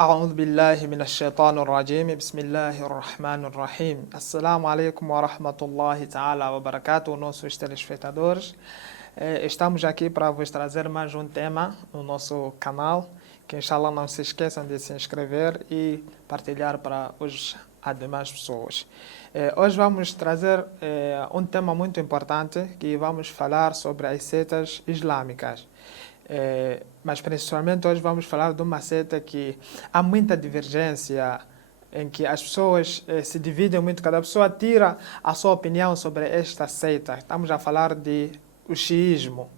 أعوذ بالله من الشيطان الرجيم بسم الله الرحمن الرحيم Assalamu alaikum wa rahmatullahi ta'ala wa barakatuh, nossos telespectadores. Estamos aqui para vos trazer mais um tema no nosso canal, que inshallah não se esqueçam de se inscrever e partilhar para as demais pessoas. Hoje vamos trazer um tema muito importante, que vamos falar sobre as setas islâmicas. Mas principalmente hoje vamos falar de uma seta que há muita divergência, em que as pessoas se dividem muito, cada pessoa tira a sua opinião sobre esta seita. Estamos a falar de o xiismo.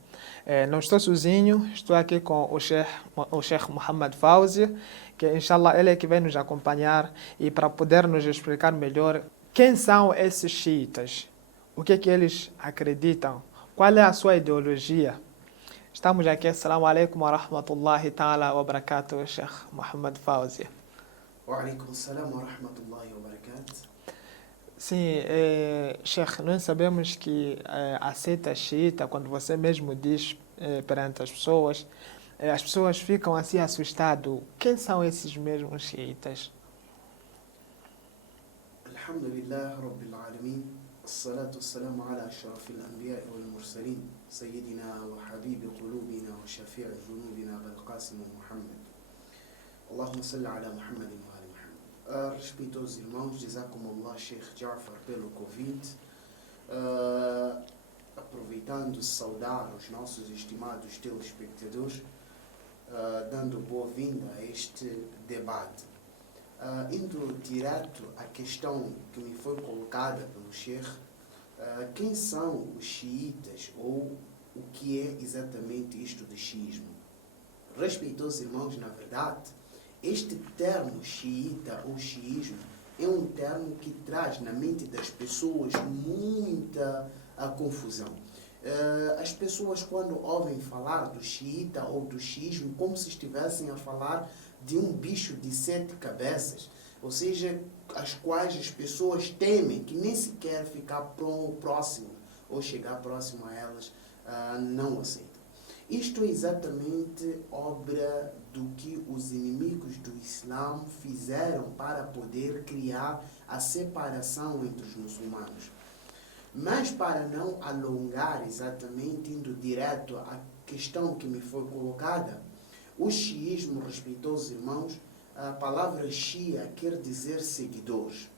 Não estou sozinho, estou aqui com o Sheikh Muhammad Fawzi, que inshallah ele é que vai nos acompanhar e para poder nos explicar melhor quem são esses xiitas, o que é que eles acreditam, qual é a sua ideologia. Estamos aqui, assalamu alaikum wa rahmatullahi ta'ala wa barakatuh, Sheikh Muhammad Fawzi. Wa alaikum assalam wa rahmatullahi wa barakatuh. Sim, Sheikh, nós sabemos que a seita xiita, quando você mesmo diz perante as pessoas ficam assim assustadas. Quem são esses mesmos xiitas? Alhamdulillah Rabbil Alamin. الصلاة والسلام على أشرف الأنبياء والمرسلين سيدنا وحبيب قلوبنا وشفيع ذنوبنا بالقاسم محمد اللهم صل على محمد وآل محمد. Respeitosos irmãos, jazakumullah Sheikh Ja'far pelo convite. Aproveitando, saudar os nossos estimados telespectadores, dando boa-vinda a este debate. Indo direto à questão que me foi colocada pelo Sheikh, quem são os xiitas ou o que é exatamente isto de xiismo? Respeitosos irmãos, na verdade, este termo xiita ou xiismo é um termo que traz na mente das pessoas muita confusão. As pessoas, quando ouvem falar do xiita ou do xiismo, como se estivessem a falar de um bicho de 7 cabeças, ou seja, as quais as pessoas temem que nem sequer ficar próximo ou chegar próximo a elas não aceitam. Isto é exatamente obra do que os inimigos do Islã fizeram para poder criar a separação entre os muçulmanos. Mas para não alongar exatamente, indo direto à questão que me foi colocada, o xiismo, respeitosos irmãos, a palavra Shia quer dizer seguidores.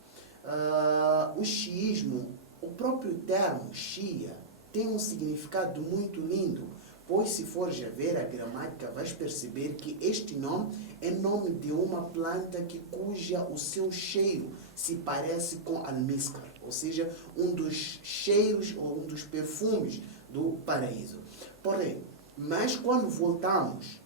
O xiismo, o próprio termo Shia, tem um significado muito lindo, pois se fores a ver a gramática, vais perceber que este nome é nome de uma planta cuja o seu cheiro se parece com almíscar, ou seja, um dos cheiros ou um dos perfumes do paraíso. Porém, mas quando voltamos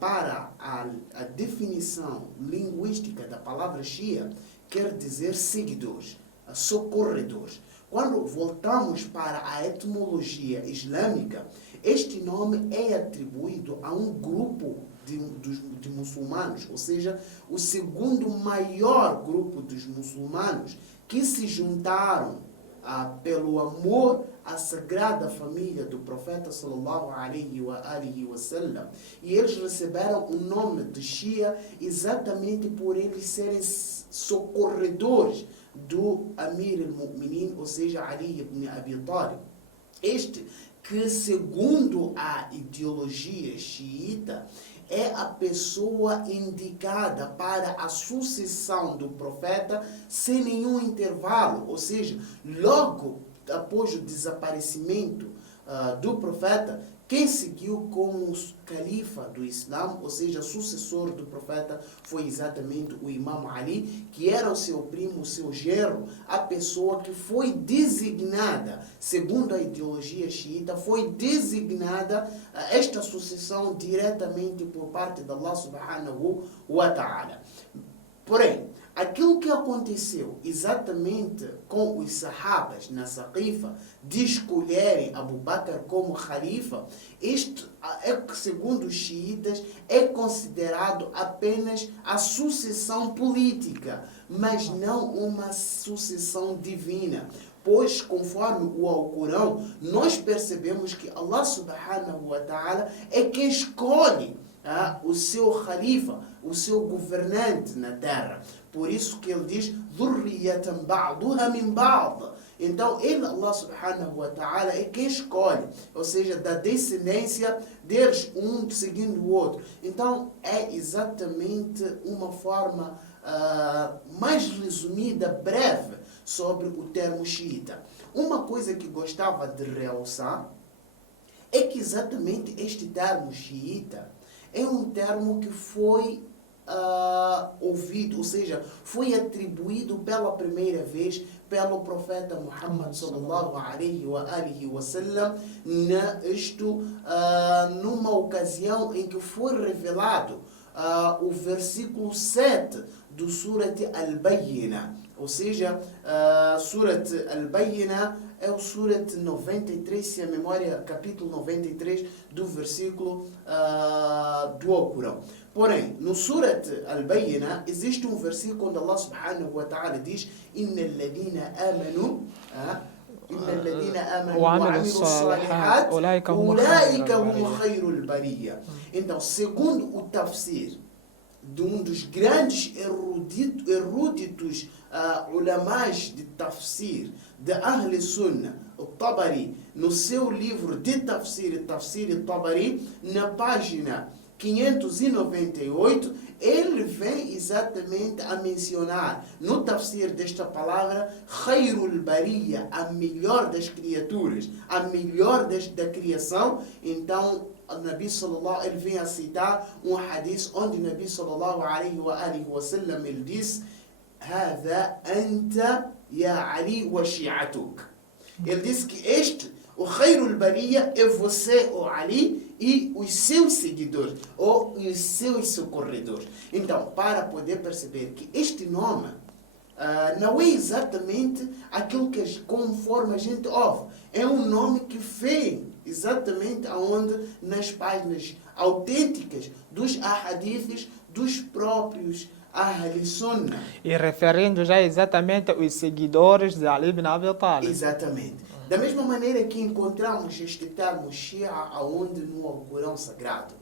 para a definição linguística da palavra Shia, quer dizer seguidores, socorredores. Quando voltamos para a etimologia islâmica, este nome é atribuído a um grupo de muçulmanos, ou seja, o segundo maior grupo dos muçulmanos que se juntaram pelo amor à sagrada família do profeta sallallahu alaihi wa sallam, e eles receberam o nome de Shia exatamente por eles serem socorredores do Amir al-Mu'minin, ou seja, Ali ibn Abi Talib. Este que, segundo a ideologia xiita, é a pessoa indicada para a sucessão do profeta sem nenhum intervalo, ou seja, logo após o desaparecimento do profeta, quem seguiu como califa do Islã, ou seja, sucessor do profeta, foi exatamente o Imam Ali, que era o seu primo, o seu genro, a pessoa que foi designada, segundo a ideologia xiita, foi designada esta sucessão diretamente por parte de Allah subhanahu wa ta'ala. Porém, aquilo que aconteceu exatamente com os sahabas na Saqifa, de escolherem Abu Bakr como khalifa, isto é, segundo os xiitas, é considerado apenas a sucessão política, mas não uma sucessão divina. Pois, conforme o Alcorão, nós percebemos que Allah subhanahu wa ta'ala é quem escolhe o seu khalifa, o seu governante na terra. Por isso que ele diz ذُرِّيَّةً بَعْضُهَا مِنْ بَعْضٍ. Então, ele, Allah subhanahu wa ta'ala, é quem escolhe, ou seja, da descendência deles, um seguindo o outro. Então, é exatamente uma forma mais resumida, breve, sobre o termo xiita. Uma coisa que gostava de realçar é que exatamente este termo xiita é um termo que foi ouvido, ou seja, foi atribuído pela primeira vez pelo profeta Muhammad sallallahu alaihi wa sallam, numa ocasião em que foi revelado o versículo 7 do Surat Al-Bayyina. Ou seja, Surat Al-Bayyina é o Surat 93, se a memória, capítulo 93 do versículo do Alcorão. Porém, no Surat Al-Bayyina existe um versículo onde Allah subhanahu wa ta'ala diz إِنَّ الَّذِينَ آمَنُوا وَعَمِلُوا الصَّالِحَاتِ أُولَٰئِكَ هُمْ خَيْرُ الْبَرِيَّةِ. Então, segundo o tafsir de um dos grandes eruditos ulamás de tafsir de Ahl Sunnah, o Tabari, no seu livro de tafsir, Tafsir Tabari, na página 598, ele vem exatamente a mencionar no tafsir desta palavra Khairul Bariya, a melhor das criaturas, a melhor da criação. Então, o Nabi sallallahu, ele vem a citar um hadith onde o Nabi sallallahu alaihi wa sallam, ele diz: "Hada anta ya Ali wa shi'atuk." Ele disse que o Khairul Bariya, é você, o Ali, e os seus seguidores, ou os seus socorredores. Então, para poder perceber que este nome não é exatamente aquilo que, conforme a gente ouve, é um nome que vem exatamente aonde nas páginas autênticas dos ahadiths dos próprios Ahl Sunnah. E referindo já exatamente os seguidores de Ali ibn Abi Talib. Exatamente. Da mesma maneira que encontramos este termo Shia aonde no Alcorão Sagrado.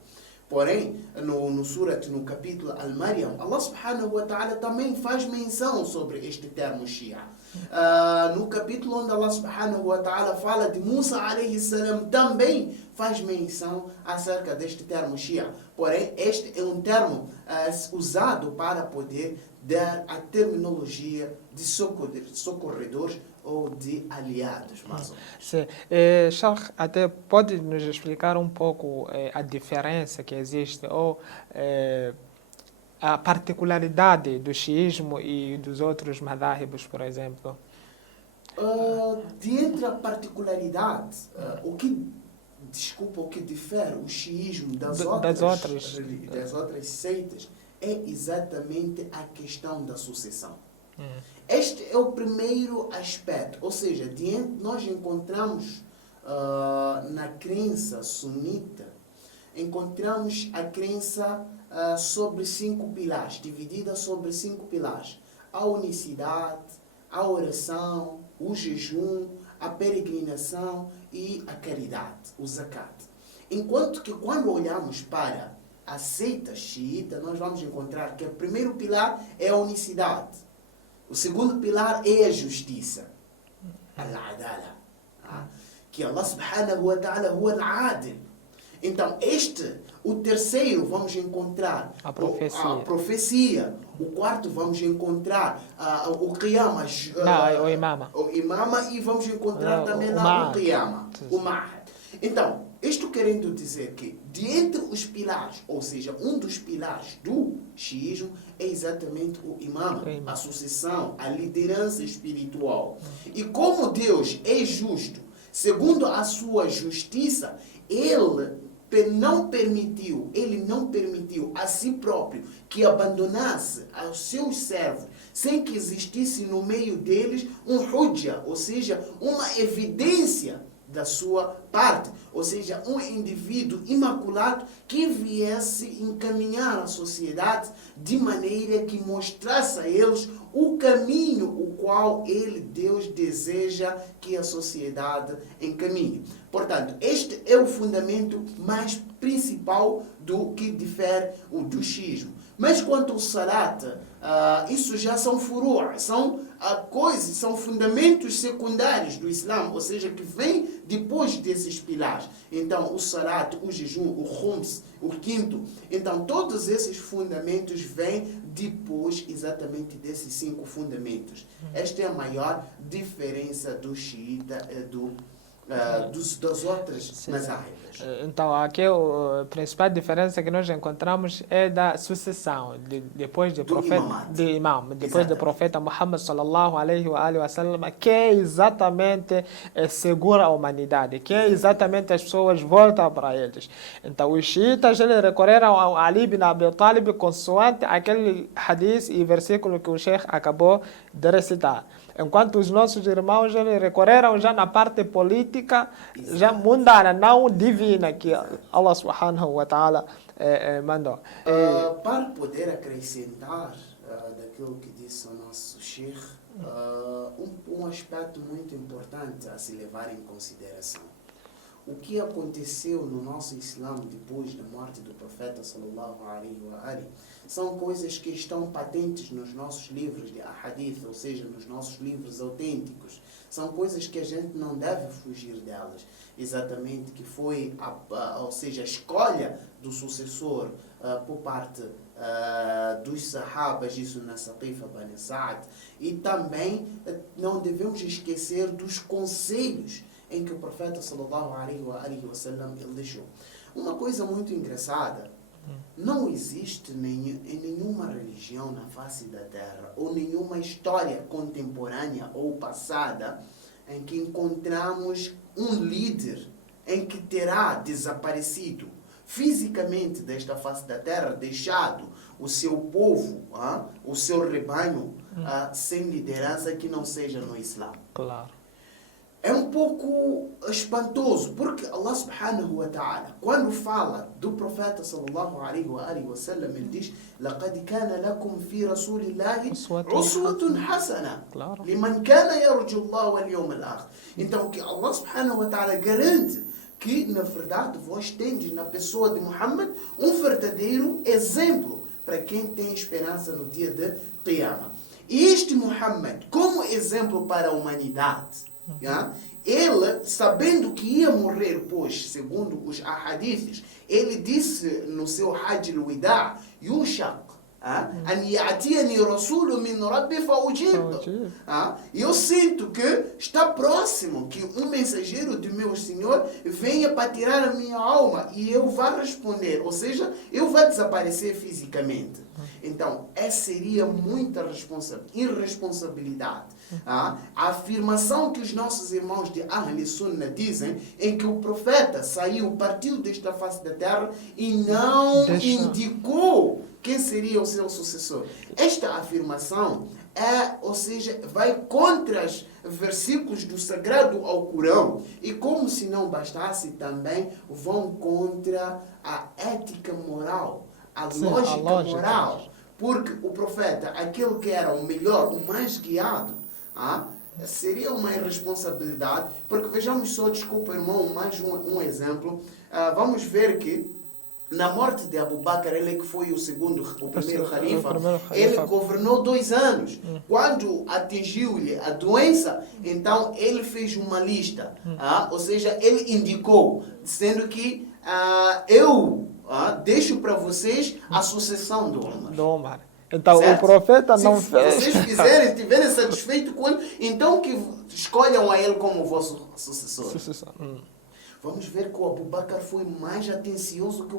Porém, no Surat, no capítulo Al-Maryam, Allah subhanahu wa ta'ala também faz menção sobre este termo Shia. No capítulo onde Allah subhanahu wa ta'ala fala de Musa alayhi salam, também faz menção acerca deste termo Shia. Porém, este é um termo usado para poder dar a terminologia de socorredores ou de aliados, mais ou menos. Sim. Sheikh, até pode nos explicar um pouco a diferença que existe ou a particularidade do xiismo e dos outros madhahibos, por exemplo? Dentre a particularidade, o que difere o xiismo das outras seitas é exatamente a questão da sucessão. Este é o primeiro aspecto, ou seja, nós encontramos na crença sunita, encontramos a crença sobre 5 pilares, dividida sobre 5 pilares: a unicidade, a oração, o jejum, a peregrinação e a caridade, o zakat. Enquanto que quando olhamos para a seita xiita, nós vamos encontrar que o primeiro pilar é a unicidade. O segundo pilar é a justiça, al-adala, que Allah subhanahu wa ta'ala huwa al-adil. Então, o terceiro, vamos encontrar a profecia. O quarto, vamos encontrar o qiyama, o imama, e vamos encontrar também lá o qiyama, o mahad. Então, isto querendo dizer que, dentre os pilares, ou seja, um dos pilares do xiismo é exatamente o imam, a sucessão, a liderança espiritual. E como Deus é justo, segundo a sua justiça, Ele não permitiu a si próprio que abandonasse aos seus servos, sem que existisse no meio deles um hujja, ou seja, uma evidência da sua parte, ou seja, um indivíduo imaculado que viesse encaminhar a sociedade de maneira que mostrasse a eles o caminho o qual ele, Deus, deseja que a sociedade encaminhe. Portanto, este é o fundamento mais principal do que difere o do xismo. Mas quanto ao salat, isso já são furu', são coisas, são fundamentos secundários do Islã, ou seja, que vêm depois desses pilares. Então, o salat, o jejum, o khums, o quinto. Então, todos esses fundamentos vêm depois exatamente desses 5 fundamentos. Esta é a maior diferença do xiita das outras mazahibas. Então, aqui a principal diferença que nós encontramos é da sucessão depois do profeta, depois do profeta Muhammad sallallahu alaihi wa sallam, que é exatamente segura a humanidade, que é exatamente as pessoas voltam para eles. Então, os xiitas eles recorreram ao Ali bin Abi Talib consoante aquele hadith e versículo que o Sheikh acabou de recitar. Enquanto os nossos irmãos eles recorreram já na parte política, já mundana, não divina, que Allah subhanahu wa ta'ala mandou. Para poder acrescentar daquilo que disse o nosso Sheikh, um aspecto muito importante a se levar em consideração. O que aconteceu no nosso Islã depois da morte do profeta sallallahu alaihi wa alihi são coisas que estão patentes nos nossos livros de ahadith, ou seja, nos nossos livros autênticos. São coisas que a gente não deve fugir delas. Exatamente que foi, ou seja, a escolha do sucessor por parte dos sahabas, isso na Saqifa Bani Sa'd. E também não devemos esquecer dos conselhos em que o profeta sallallahu alaihi wa sallam ele deixou. Uma coisa muito engraçada, não existe em nenhuma religião na face da terra ou nenhuma história contemporânea ou passada em que encontramos um líder em que terá desaparecido fisicamente desta face da terra, deixado o seu povo, o seu rebanho sem liderança que não seja no Islã. Claro. É um pouco espantoso, porque Allah subhanahu wa ta'ala, quando fala do profeta sallallahu alaihi wa sallam, ele diz: لَقَدْ كَانَ لَكُمْ فِي رَسُولِ اللَّهِ عُسْوَةٌ حَسَنَةٌ لِمَنْ كَانَ يَرْجُو اللَّهَ وَالْيَوْمَ الْآخِرِ. Então, que Allah subhanahu wa ta'ala garante que, na verdade, vós tendes na pessoa de Muhammad um verdadeiro exemplo para quem tem esperança no dia de Qiyamah. E este Muhammad, como exemplo para a humanidade, ele, sabendo que ia morrer, pois, segundo os ahadiths, ele disse no seu Hajj al-Wida, Yushaq, an ya'tiyani rasulun min rabbi fa'ujib. Eu sinto que está próximo que um mensageiro do meu Senhor venha para tirar a minha alma e eu vá responder, ou seja, eu vou desaparecer fisicamente. Então, essa seria muita irresponsabilidade. A afirmação que os nossos irmãos de Ahl Sunnah dizem em que o profeta partiu desta face da terra e não indicou quem seria o seu sucessor. Esta afirmação ou seja, vai contra os versículos do Sagrado Alcorão e, como se não bastasse, também vão contra a ética moral, a lógica moral. Porque o profeta, aquele que era o melhor, o mais guiado, seria uma irresponsabilidade. Porque vejamos só, desculpa irmão, mais um exemplo. Vamos ver que na morte de Abu Bakr, ele que foi o primeiro Khalifa, ele governou 2 anos. Quando atingiu-lhe a doença, então ele fez uma lista. Ou seja, ele indicou, dizendo que eu deixo para vocês a sucessão do Omar. Então, certo? O profeta não fez. Se vocês estiverem satisfeitos com ele, então que escolham a ele como vosso sucessor. Vamos ver que o Abu Bakr foi mais atencioso que o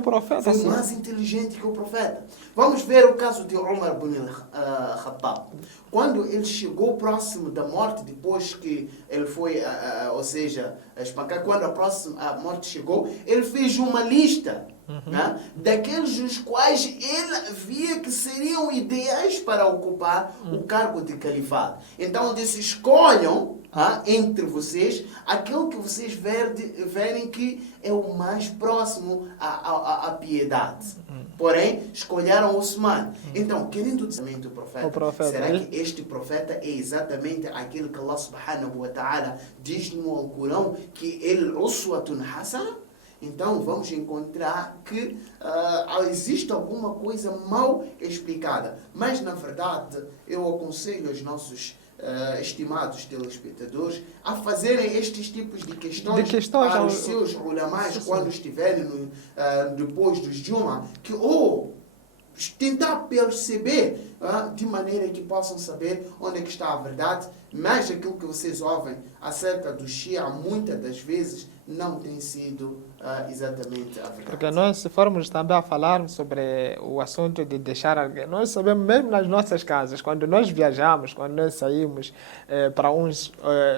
profeta. Foi mais inteligente que o profeta. Vamos ver o caso de Umar ibn al-Khattab. Quando ele chegou próximo da morte, depois que ele foi, ou seja, espancar, quando a morte chegou, ele fez uma lista daqueles os quais ele via que seriam são ideais para ocupar o cargo de califado. Então, eles escolham entre vocês aquele que vocês verem que é o mais próximo à piedade. Porém, escolheram Osman. Então, querendo dizer o profeta, será que este profeta é exatamente aquele que Allah subhanahu wa ta'ala diz no Alcorão que ele é uswatun hasana? Então, vamos encontrar que existe alguma coisa mal explicada. Mas, na verdade, eu aconselho aos nossos estimados telespectadores a fazerem estes tipos de questões para os seus ulamás quando estiverem depois dos Juma, que tentar perceber de maneira que possam saber onde é que está a verdade, mas aquilo que vocês ouvem acerca do Shia muitas das vezes não tem sido exatamente a verdade. Porque nós, se formos também a falar sobre o assunto de deixar alguém, nós sabemos mesmo nas nossas casas, quando nós viajamos, quando nós saímos para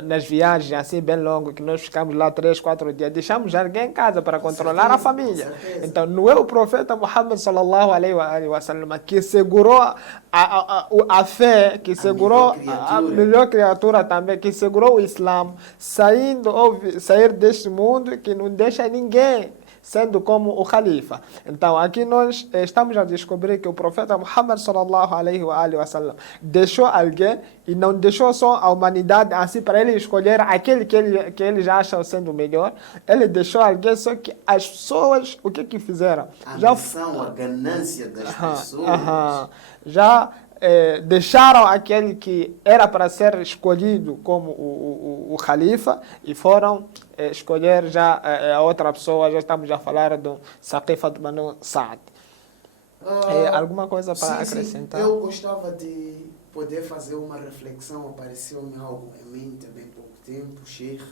nas viagens assim bem longas, que nós ficamos lá 3, 4 dias, deixamos alguém em casa para controlar a família. Então, não é o profeta Muhammad sallallahu alaihi wa sallam que segurou a fé, que segurou a melhor criatura também, que segurou o Islã, sair deste mundo que não deixa ninguém sendo como o Khalifa. Então, aqui nós estamos a descobrir que o profeta Muhammad sallallahu alaihi wa sallam deixou alguém e não deixou só a humanidade assim para ele escolher aquele que eles acham sendo melhor. Ele deixou alguém, só que as pessoas, o que fizeram? A ganância das pessoas. Já deixaram aquele que era para ser escolhido como o Khalifa e foram escolher já a outra pessoa. Já estamos a falar do Saqifat Banu Sa'd. Alguma coisa para acrescentar? Sim, eu gostava de poder fazer uma reflexão. Apareceu-me algo em mente há bem pouco tempo, Sheikh.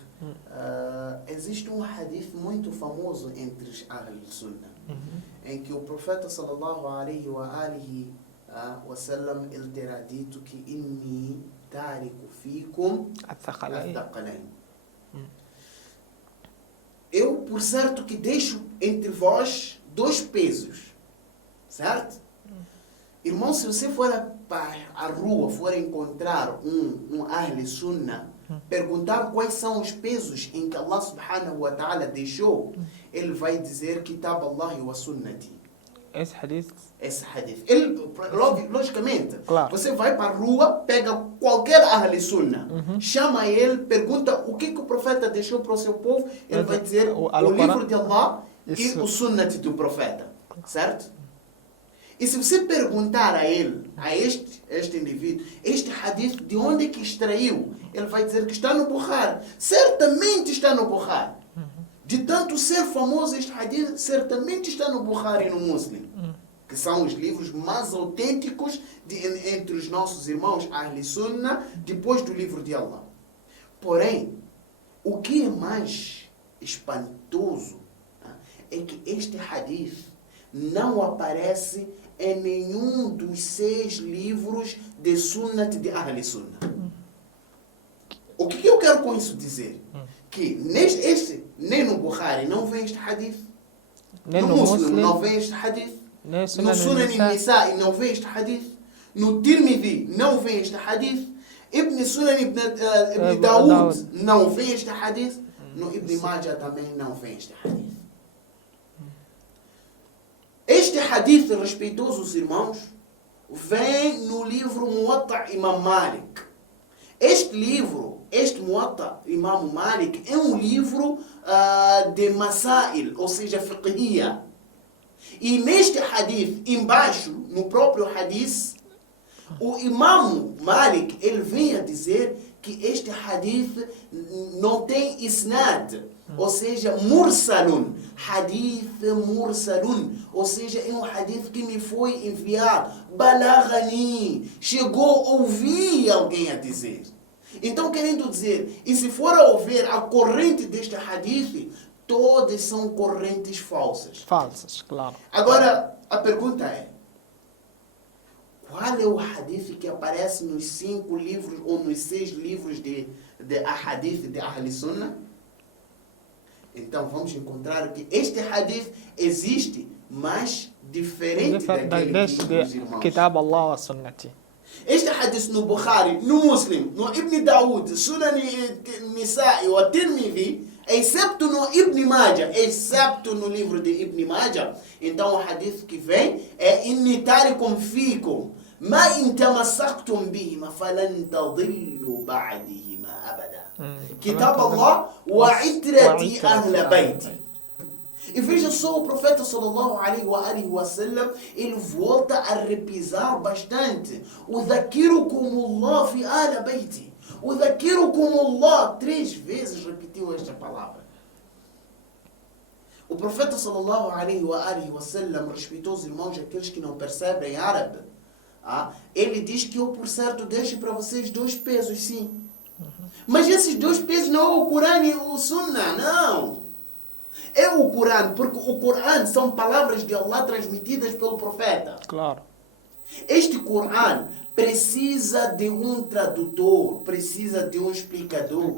Existe um hadith muito famoso entre os Ahl Sunnah, em que o profeta sallallahu alaihi wa sallam ele terá dito que inni tariku fikum athaqalain. Eu, por certo, que deixo entre vós 2 pesos, certo? Irmão, se você for para a rua, for encontrar um Ahl Sunnah, perguntar quais são os pesos em que Allah subhanahu wa ta'ala deixou, ele vai dizer Kitab Allah wa Sunnati. Esse hadith? Ele, logicamente, claro. Você vai para a rua, pega qualquer Ahl Sunnah, chama ele, pergunta o que o profeta deixou para o seu povo, ele vai dizer o livro de Allah e o Sunnati do profeta, certo? E se você perguntar a ele, a este indivíduo, este hadith, de onde é que extraiu? Ele vai dizer que está no Bukhari. Certamente está no Bukhari. De tanto ser famoso este hadith, certamente está no Bukhari e no Muslim, que são os livros mais autênticos entre os nossos irmãos Ahl Sunnah, depois do livro de Allah. Porém, o que é mais espantoso é que este hadith não aparece em nenhum dos 6 livros de Sunnat de Ahl Sunnah. O que eu quero com isso dizer? Que nem no Bukhari não vem este hadith, no Muslim não vem este hadith, no Sunan al-Nisa'i não vem este hadith, no Tirmidhi não vem este hadith, Ibn Sunan Ibn Dawood não vem este hadith, no Ibn Majah também não vem este hadith. Este hadith, respeitosos irmãos, vem no livro Muwatta Imam Malik. Este livro, este Muwatta Imam Malik, é um livro de Masail, ou seja, fiqhiyya. E neste hadith, embaixo, no próprio hadith, o Imam Malik, ele vem a dizer que este hadith não tem isnad, ou seja, mursalun, hadith mursalun, ou seja, é um hadith que me foi enviado, balaghani, chegou a ouvir alguém a dizer. Então, querendo dizer, e se for a ouvir a corrente deste hadith, todas são correntes falsas. Falsas, claro. Agora, a pergunta é, qual é o hadith que aparece nos 5 livros ou nos 6 livros de hadith de Ahl Sunnah? Então vamos encontrar que este hadith existe, mas diferente daquele que os irmãos. Kitab Allah wa Sunnati. Este hadith no Bukhari, no Muslim, no Ibn Dawood, Sunan Nisa'i ou Tirmidhi, excepto no Ibn Majah, excepto no livro de Ibn Majah, então o hadith que vem é inni tarikum fikum ma in tamassaktum bihima falan tadillu ba'dihima abada. Kitab Allah wa itrati ahla bayti. E veja só, o profeta sallallahu alaihi wa sallam, ele volta a repisar bastante. Udhakirukumullah fi ahla bayti. Udhakirukumullah, 3 vezes repetiu esta palavra. O profeta sallallahu alaihi wa sallam respeitou os irmãos, aqueles que não percebem árabe. Ele diz que eu, por certo, deixo para vocês 2 pesos, sim. Mas esses 2 pesos não é o Corão e o Sunnah, não. É o Corão, porque o Corão são palavras de Allah transmitidas pelo profeta. Claro. Este Corão precisa de um tradutor, precisa de um explicador,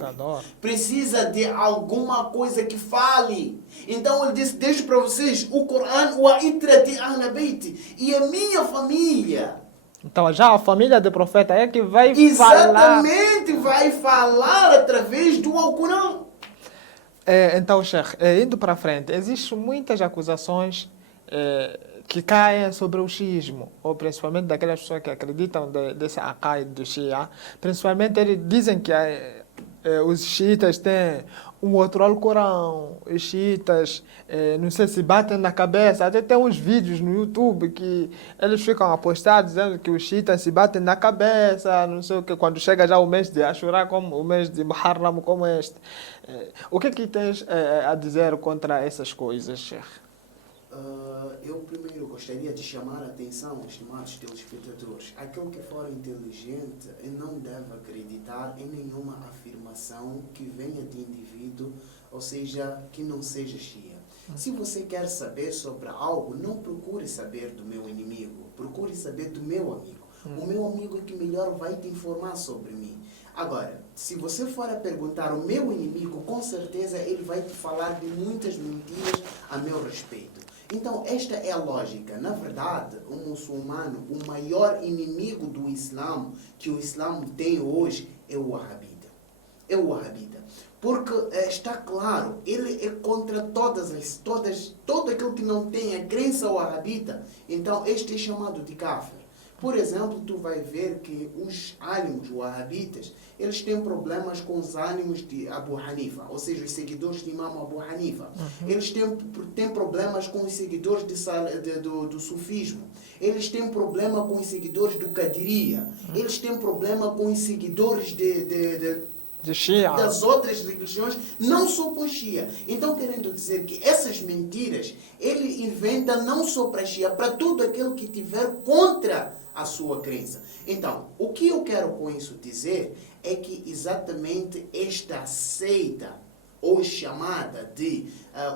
precisa de alguma coisa que fale. Então ele disse, deixo para vocês o Corão, wa itrati ahla bayti, e a minha família. Então já a família do profeta é que vai exatamente vai falar através do Alcorão. Então, Sheikh, indo para frente, existem muitas acusações que caem sobre o xiismo, ou principalmente daquelas pessoas que acreditam desse aqaid do Shia. Principalmente eles dizem que os xiitas têm um outro Alcorão, os xiitas, não sei se batem na cabeça, até tem uns vídeos no YouTube que eles ficam a postar dizendo que os xiitas se batem na cabeça, não sei o que, quando chega já o mês de Ashura, como o mês de Muharram como este. O que tens a dizer contra essas coisas, Sheikh? Eu primeiro gostaria de chamar a atenção, estimados telespectadores, aquele que for inteligente não deve acreditar em nenhuma afirmação que venha de indivíduo, ou seja, que não seja Shia. Se você quer saber sobre algo, não procure saber do meu inimigo, procure saber do meu amigo. O meu amigo é que melhor vai te informar sobre mim. Agora, se você for a perguntar ao meu inimigo, com certeza ele vai te falar de muitas mentiras a meu respeito. Então, esta é a lógica. Na verdade, o muçulmano, o maior inimigo do Islã, que o Islã tem hoje, é o Wahhabita. É o Wahhabita. Porque está claro, ele é contra todo aquele que não tem a crença Wahhabita. Então, este é chamado de kafir. Por exemplo, tu vai ver que os ânimos wahhabitas, eles têm problemas com os ânimos de Abu Hanifa, ou seja, os seguidores de Imam Abu Hanifa. Eles têm problemas com os seguidores do sufismo. Eles têm problema com os seguidores do Qadiriya. Eles têm problema com os seguidores das outras religiões, não só com Shia. Então, querendo dizer que essas mentiras, ele inventa não só para Shia, para todo aquele que tiver contra a sua crença. Então, o que eu quero com isso dizer é que exatamente esta seita, ou chamada de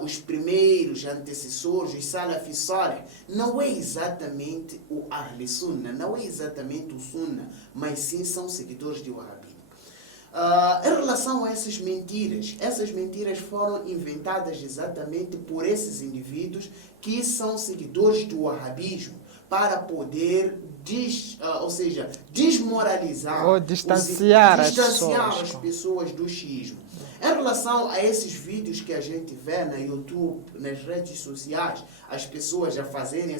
os primeiros antecessores, os Salafi Salih, não é exatamente o Ahl Sunnah, não é exatamente o Sunnah, mas sim são seguidores de Wahhabismo. Em relação a essas mentiras foram inventadas exatamente por esses indivíduos que são seguidores do Wahhabismo, para poder desmoralizar ou distanciar as pessoas do xiismo. Em relação a esses vídeos que a gente vê na YouTube, nas redes sociais, as pessoas a fazerem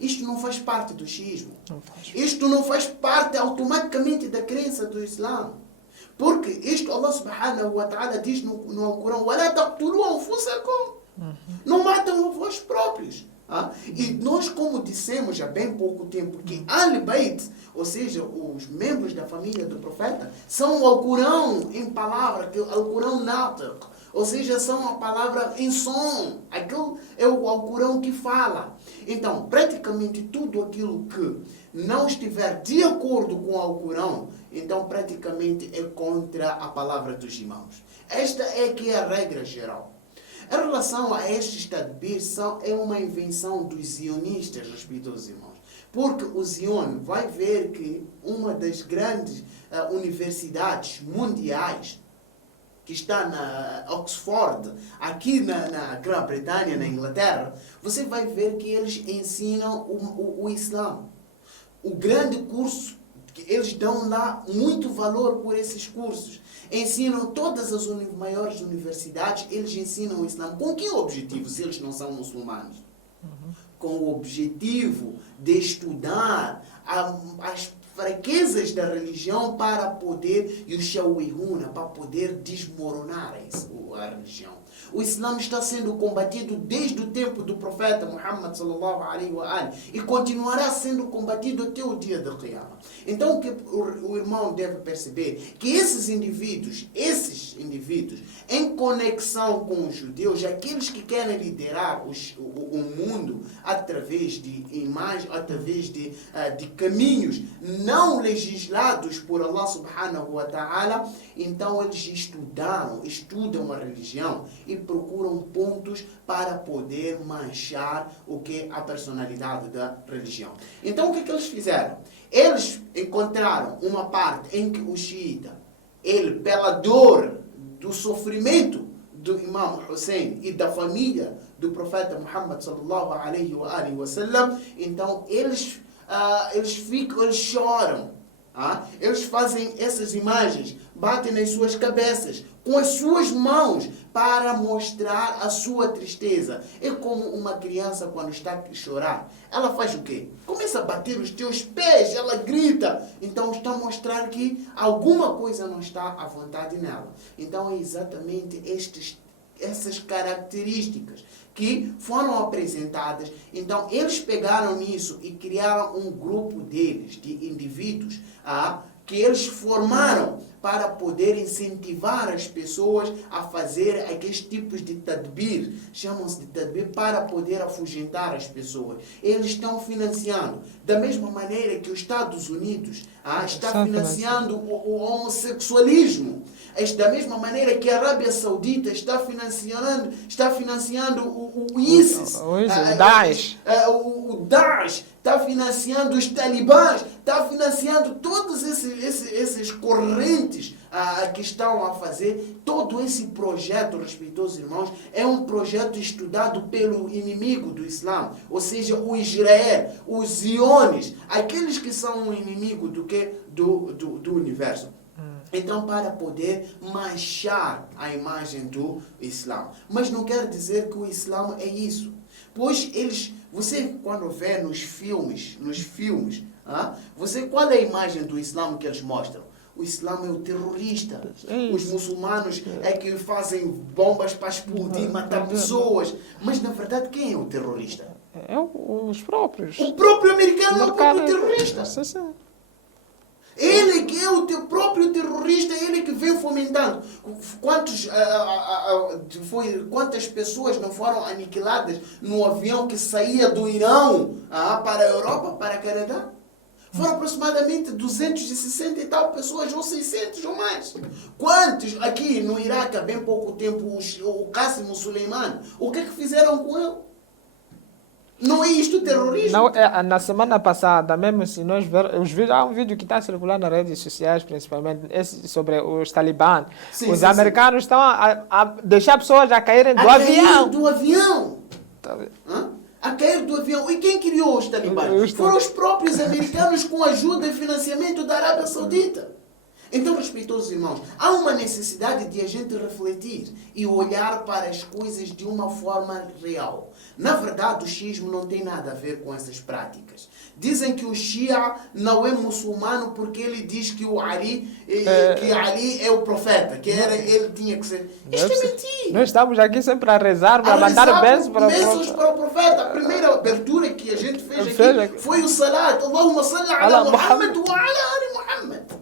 isto não faz parte do xiismo. Isto não faz parte automaticamente da crença do Islã. Porque isto Allah subhanahu wa ta'ala diz no Alcorão: وَلَا تَقْتُلُوا أَنفُسَكُمْ. Não matam a vós próprios. E nós, como dissemos há bem pouco tempo, que Al-Bayt, ou seja, os membros da família do profeta, são o Alcorão em palavra, que é o Alcorão Natiq, ou seja, são a palavra em som. Aquele é o Alcorão que fala. Então, praticamente tudo aquilo que não estiver de acordo com o Alcorão, então praticamente é contra a palavra dos irmãos. Esta é que é a regra geral. Em relação a estes tadbir, é uma invenção dos zionistas, respeitosos irmãos. Porque o Zion vai ver que uma das grandes universidades mundiais, que está na Oxford, aqui na Grã-Bretanha, na Inglaterra, você vai ver que eles ensinam o Islã. O grande curso, que eles dão lá muito valor por esses cursos. Ensinam todas as maiores universidades, eles ensinam o Islã. Com que objetivo, se eles não são muçulmanos? Com o objetivo de estudar as fraquezas da religião para poder, para poder desmoronar a religião. O Islã está sendo combatido desde o tempo do profeta Muhammad sallallahu alaihi wa alihi e continuará sendo combatido até o dia da Qiyamah. Então o que o irmão deve perceber que esses indivíduos, em conexão com os judeus, aqueles que querem liderar o mundo através de imagens, através de caminhos não legislados por Allah subhanahu wa ta'ala, então eles estudam a religião e procuram pontos para poder manchar a personalidade da religião. Então o que eles fizeram? Eles encontraram uma parte em que o xiita, ele, pela dor do sofrimento do Imam Hussein e da família do profeta Muhammad sallallahu alaihi wa sallam, então eles choram. Eles fazem essas imagens, batem nas suas cabeças, com as suas mãos, para mostrar a sua tristeza. É como uma criança quando está a chorar. Ela faz o quê? Começa a bater os teus pés, ela grita. Então está a mostrar que alguma coisa não está à vontade nela. Então é exatamente essas características que foram apresentadas. Então eles pegaram nisso e criaram um grupo deles, de indivíduos, que eles formaram para poder incentivar as pessoas a fazer aqueles tipos de tadbir, chamam-se de tadbir, para poder afugentar as pessoas. Eles estão financiando, da mesma maneira que os Estados Unidos está financiando o homossexualismo, da mesma maneira que a Arábia Saudita está financiando o ISIS, o Daesh. O Daesh está financiando os talibãs, está financiando todos esses correntes que estão a fazer. Todo esse projeto, respeitosos irmãos, é um projeto estudado pelo inimigo do Islã, ou seja, o Israel, os ziones, aqueles que são o inimigo do universo. Então, para poder manchar a imagem do Islã. Mas não quer dizer que o Islã é isso. Pois você quando vê nos filmes, qual é a imagem do Islã que eles mostram? O Islã é o terrorista. Os muçulmanos é que fazem bombas para explodir, matar pessoas. Mas, na verdade, quem é o terrorista? É os próprios. O próprio americano é o próprio terrorista. Sim. Ele que é o próprio terrorista, ele que vem fomentando. Quantas pessoas não foram aniquiladas no avião que saía do Irão para a Europa, para Canadá? Foram aproximadamente 260 e tal pessoas, ou 600 ou mais. Quantos aqui no Iraque, há bem pouco tempo, o Qassim Soleimani, o que é que fizeram com ele? Não é isto terrorismo? Não, na semana passada, mesmo se nós vermos, há um vídeo que está circulando nas redes sociais, principalmente, sobre os talibãs. Os americanos estão a deixar pessoas a caírem do avião. Do avião. Tá vendo? A cair do avião. E quem criou os talibãs? Foram os próprios americanos com ajuda e financiamento da Arábia Saudita. Então, respeitosos irmãos, há uma necessidade de a gente refletir e olhar para as coisas de uma forma real. Na verdade, o xiismo não tem nada a ver com essas práticas. Dizem que o Shia não é muçulmano porque ele diz que Ali é o profeta, que ele tinha que ser. Isto é mentira. Nós estamos aqui sempre a rezar, para mandar bênçãos para o profeta. A primeira abertura que a gente fez aqui foi o salat. Allahumma salli ala Muhammad wa ala ali Muhammad.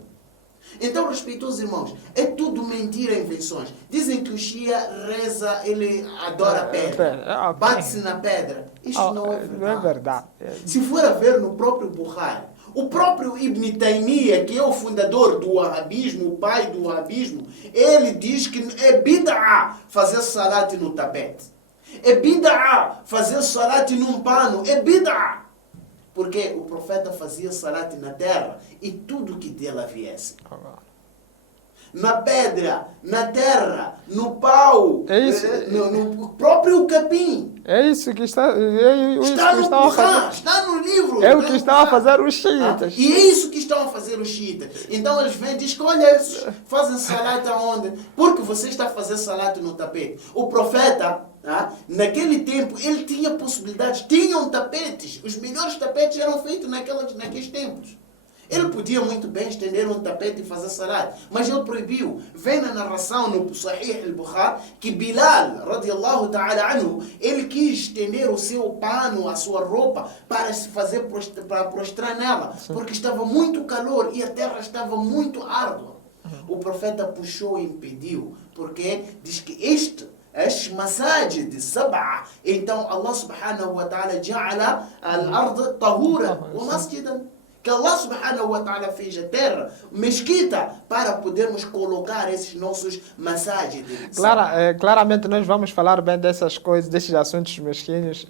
Então, respeitosos irmãos, é tudo mentira e invenções. Dizem que o Shia reza, ele adora a pedra. Bate-se na pedra. Isto não é verdade. Não é verdade. Se for a ver no próprio Bukhari, o próprio Ibn Taymiyyah, que é o fundador do Wahhabismo, o pai do Wahhabismo, ele diz que é bid'a fazer salat no tapete. É bid'a fazer salat num pano. É bid'a. Porque o profeta fazia salat na terra e tudo que dela viesse. na pedra, na terra, no pau, É isso. no próprio capim. É isso que está, Está no a fazer. Corão, está no livro. É o que estão a fazer os xiitas. E é isso que estão a fazer os xiitas. Então eles vêm e dizem, olha, esses fazem salat aonde? Porque você está a fazer salat no tapete. O profeta, naquele tempo, ele tinha possibilidades, tinham tapetes. Os melhores tapetes eram feitos naqueles tempos. Ele podia muito bem estender um tapete e fazer salat, mas ele proibiu. Vem na narração no Sahih al-Bukhari que Bilal, radiallahu ta'ala anhu, ele quis estender o seu pano, a sua roupa, para se fazer, para prostrar nela, porque estava muito calor e a terra estava muito árdua. O profeta puxou e impediu, porque diz que estes masajid sab'a, então Allah subhanahu wa ta'ala ja'ala al-ard tahura wa masjidan. Que Allah subhanahu wa ta'ala fez a terra mesquita para podermos colocar esses nossos massagens. Claramente nós vamos falar bem dessas coisas, desses assuntos mesquinhos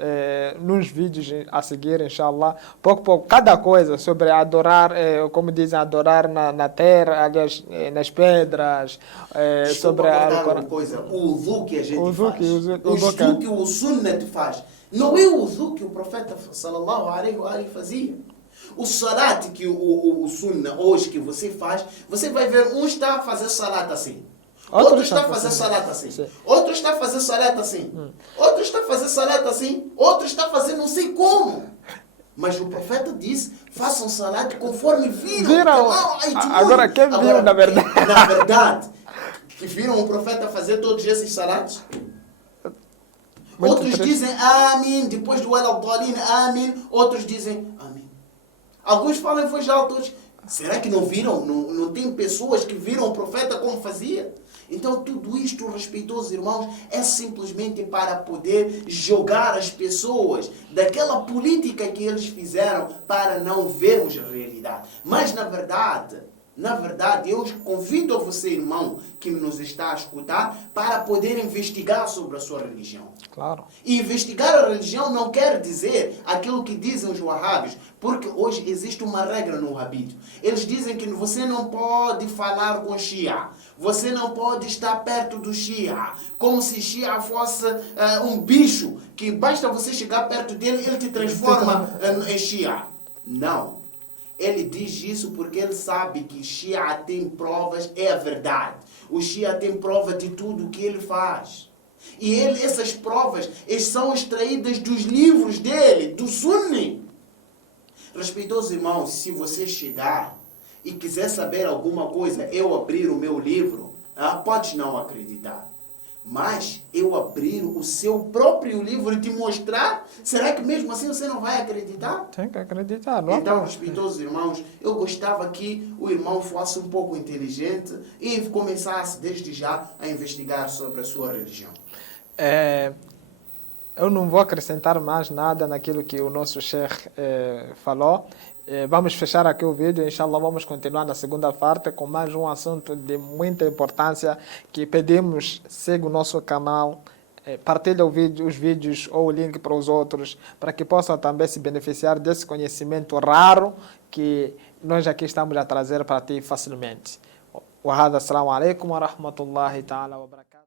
nos vídeos a seguir, inshallah. Pouco a pouco, cada coisa sobre adorar, como dizem, adorar na terra, aliás, nas pedras, sobre uma coisa, o wudu que a gente faz, o wudu que o sunnat faz, não é o wudu que o profeta sallallahu alaihi wa alihi fazia. O salat que o sunnah hoje que você faz, você vai ver, um está a fazer salat assim. Outro está a fazer salat assim. Outro está a fazer salat assim. Outro está a fazer salat assim. Outro está a fazer não sei como. Mas o profeta disse, façam salat conforme viram. Agora quem viu na verdade? Na verdade, que viram o profeta fazer todos esses salats? Outros dizem Amin, depois do al-Dalin, Amin. Outros dizem Amin. Alguns falam em voz alta. Será que não viram? Não tem pessoas que viram o profeta como fazia? Então tudo isto, respeitosos irmãos, é simplesmente para poder jogar as pessoas daquela política que eles fizeram para não vermos a realidade. Mas na verdade, eu convido a você, irmão, que nos está a escutar, para poder investigar sobre a sua religião. Claro. E investigar a religião não quer dizer aquilo que dizem os wahhabis, porque hoje existe uma regra no wahhabismo. Eles dizem que você não pode falar com Shia, você não pode estar perto do Shia, como se Shia fosse um bicho, que basta você chegar perto dele, ele te transforma em Shia. Não. Ele diz isso porque ele sabe que Shia tem provas, é a verdade. O Shia tem prova de tudo o que ele faz. E essas provas são extraídas dos livros dele, do Sunni. Respeitosos irmãos, se você chegar e quiser saber alguma coisa, eu abrir o meu livro, pode não acreditar. Mas eu abrir o seu próprio livro e te mostrar, será que mesmo assim você não vai acreditar? Tem que acreditar, não? Então, respeitosos irmãos, eu gostava que o irmão fosse um pouco inteligente e começasse desde já a investigar sobre a sua religião. Eu não vou acrescentar mais nada naquilo que o nosso Sheikh falou. Vamos fechar aqui o vídeo, inshallah vamos continuar na segunda parte com mais um assunto de muita importância que pedimos, siga o nosso canal, partilha os vídeos ou o link para os outros, para que possam também se beneficiar desse conhecimento raro que nós aqui estamos a trazer para ti facilmente. Wa hada, assalamu alaikum wa rahmatullahi ta'ala wa barakatuh.